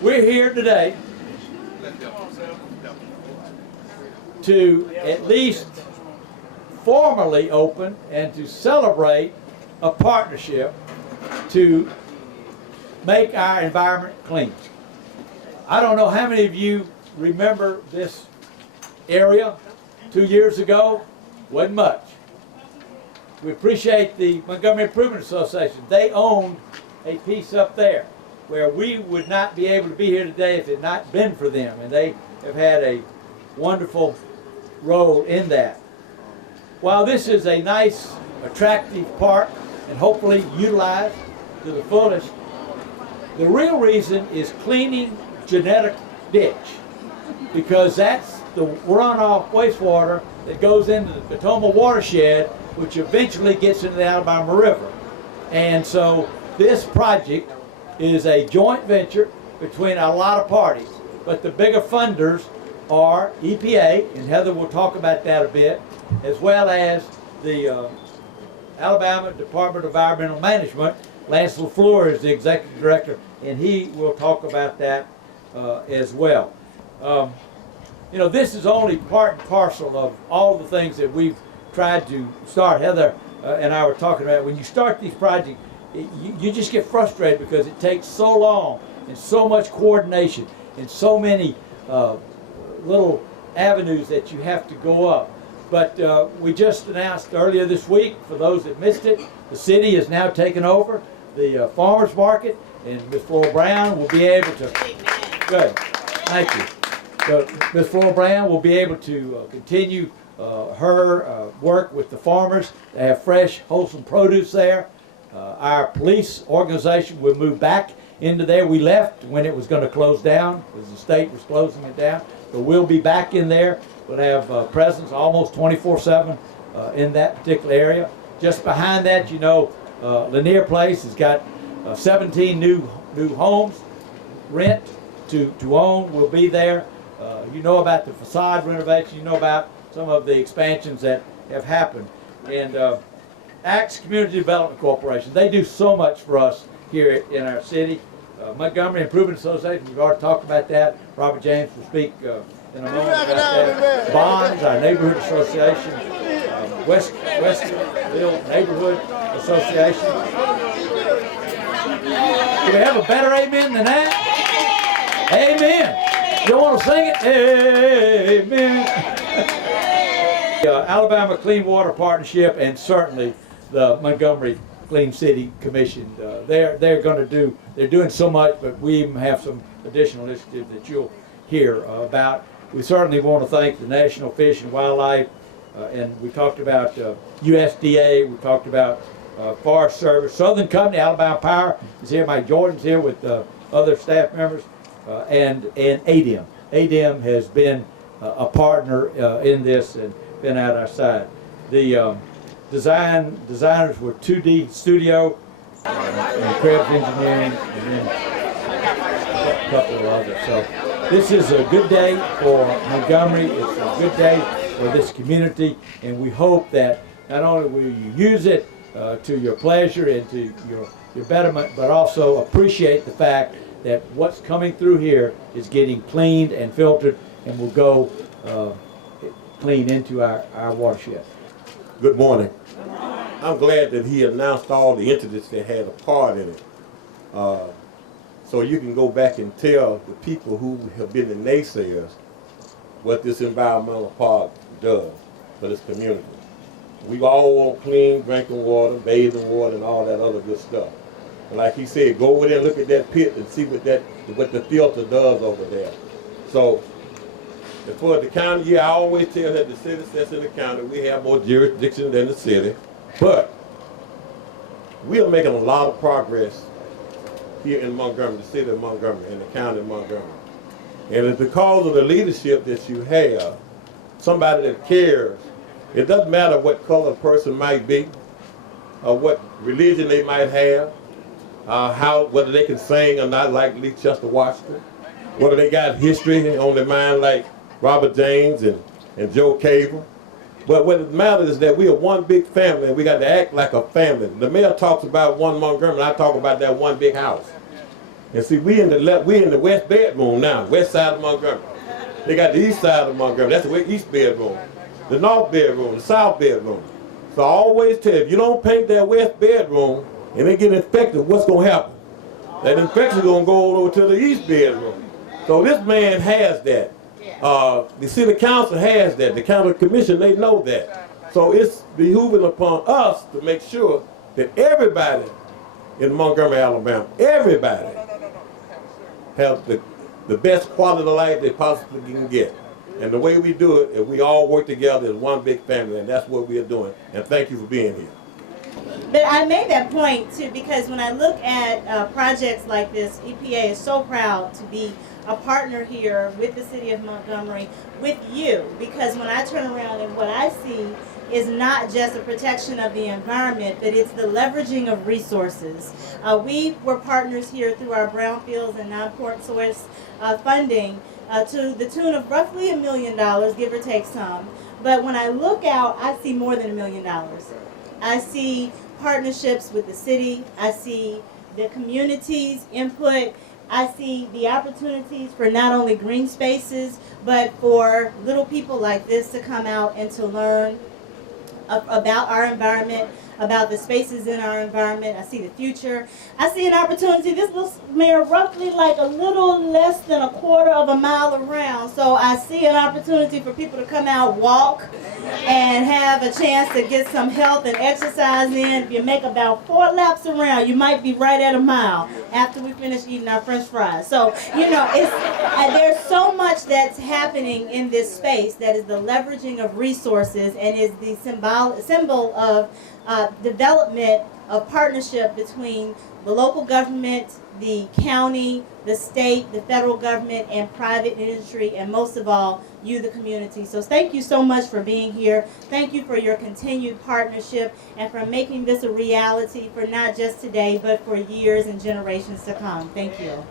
We're here today to at least formally open and to celebrate a partnership to make our environment clean. I don't know how many of you remember this area 2 years ago. Wasn't much. We appreciate the Montgomery Improvement Association. They owned a piece up there where we would not be able to be here today if it had not been for them, and they have had a wonderful role in that. While this is a nice, attractive park and hopefully utilized to the fullest, the real reason is cleaning genetic ditch, because that's the runoff wastewater that goes into the Potomac watershed, which eventually gets into the Alabama River. And so this project is a joint venture between a lot of parties, but the bigger funders are EPA, and Heather will talk about that a bit, as well as the Alabama Department of Environmental Management. Lance LaFleur is the executive director, and he will talk about that as well. You know, this is only part and parcel of all the things that we've tried to start. Heather and I were talking about, when you start these projects, you just get frustrated because it takes so long and so much coordination and so many little avenues that you have to go up. But we just announced earlier this week, for those that missed it, the city has now taken over the farmers market, and Ms. Flora Brown will be able to. Good, thank you. So Ms. Flora Brown will be able to continue her work with the farmers. They have fresh, wholesome produce there. Our police organization will move back into there. We left when it was going to close down because the state was closing it down. But we'll be back in there. We'll have presence almost 24/7 in that particular area. Just behind that, you know, Lanier Place has got 17 new homes, rent to own will be there. You know about the facade renovation. You know about some of the expansions that have happened. And Axe Community Development Corporation, they do so much for us here in our city. Montgomery Improvement Association, we've already talked about that. Robert James will speak in a moment about that. Bonds, our neighborhood association, Westville Neighborhood Association. Do we have a better amen than that? Amen. You want to sing it? Amen. Alabama Clean Water Partnership, and certainly the Montgomery Clean City Commission. They're doing so much, but we even have some additional initiatives that you'll hear about. We certainly want to thank the National Fish and Wildlife, and we talked about USDA, we talked about Forest Service, Southern Company, Alabama Power is here, Mike Jordan's here with other staff members, and ADM. ADM has been a partner in this and been at our side. The designers were 2D Studio, and Krebs Engineering, and then a couple of others. So this is a good day for Montgomery. It's a good day for this community, and we hope that not only will you use it to your pleasure and to your betterment, but also appreciate the fact that what's coming through here is getting cleaned and filtered and will go clean into our watershed. Good morning. I'm glad that he announced all the entities that had a part in it. So you can go back and tell the people who have been the naysayers what this environmental park does for this community. We all want clean drinking water, bathing water, and all that other good stuff. And like he said, go over there and look at that pit and see what the filter does over there. So as far as the county, yeah, I always tell that the city sits in the county. We have more jurisdiction than the city. But we are making a lot of progress here in Montgomery, the city of Montgomery, and the county of Montgomery. And it's because of the leadership that you have, somebody that cares. It doesn't matter what color a person might be, or what religion they might have, whether they can sing or not like Lee Chester Washington, whether they got history on their mind like Robert James and Joe Cable. But what matters is that we are one big family, and we got to act like a family. The mayor talks about one Montgomery, and I talk about that one big house. And see, we in the west bedroom now, west side of Montgomery. They got the east side of Montgomery. That's the east bedroom, the north bedroom, the south bedroom. So I always tell you, if you don't paint that west bedroom and they get infected, what's gonna happen? That infection gonna go over to the east bedroom. So this man has that. The city council has that. The county commission, they know that. So it's behooving upon us to make sure that everybody in Montgomery, Alabama, everybody have the best quality of life they possibly can get. And the way we do it is we all work together as one big family, and that's what we are doing. And thank you for being here. But I made that point too because when I look at projects like this, EPA is so proud to be a partner here with the city of Montgomery, with you, because when I turn around and what I see is not just a protection of the environment, but it's the leveraging of resources. We were partners here through our brownfields and non-port source funding to the tune of roughly $1 million, give or take some. But when I look out, I see more than $1 million. I see partnerships with the city. I see the community's input. I see the opportunities for not only green spaces, but for little people like this to come out and to learn about our environment, about the spaces in our environment. I see the future. I see an opportunity. This looks, Mayor, roughly like a little less than a quarter of a mile around. So I see an opportunity for people to come out, walk, and have a chance to get some health and exercise in. If you make about 4 laps around, you might be right at a mile after we finish eating our French fries. So, you know, there's so much that's happening in this space that is the leveraging of resources and is the symbol of development of partnership between the local government, the county, the state, the federal government, and private industry, and most of all, you, the community. So thank you so much for being here. Thank you for your continued partnership and for making this a reality for not just today, but for years and generations to come. Thank you.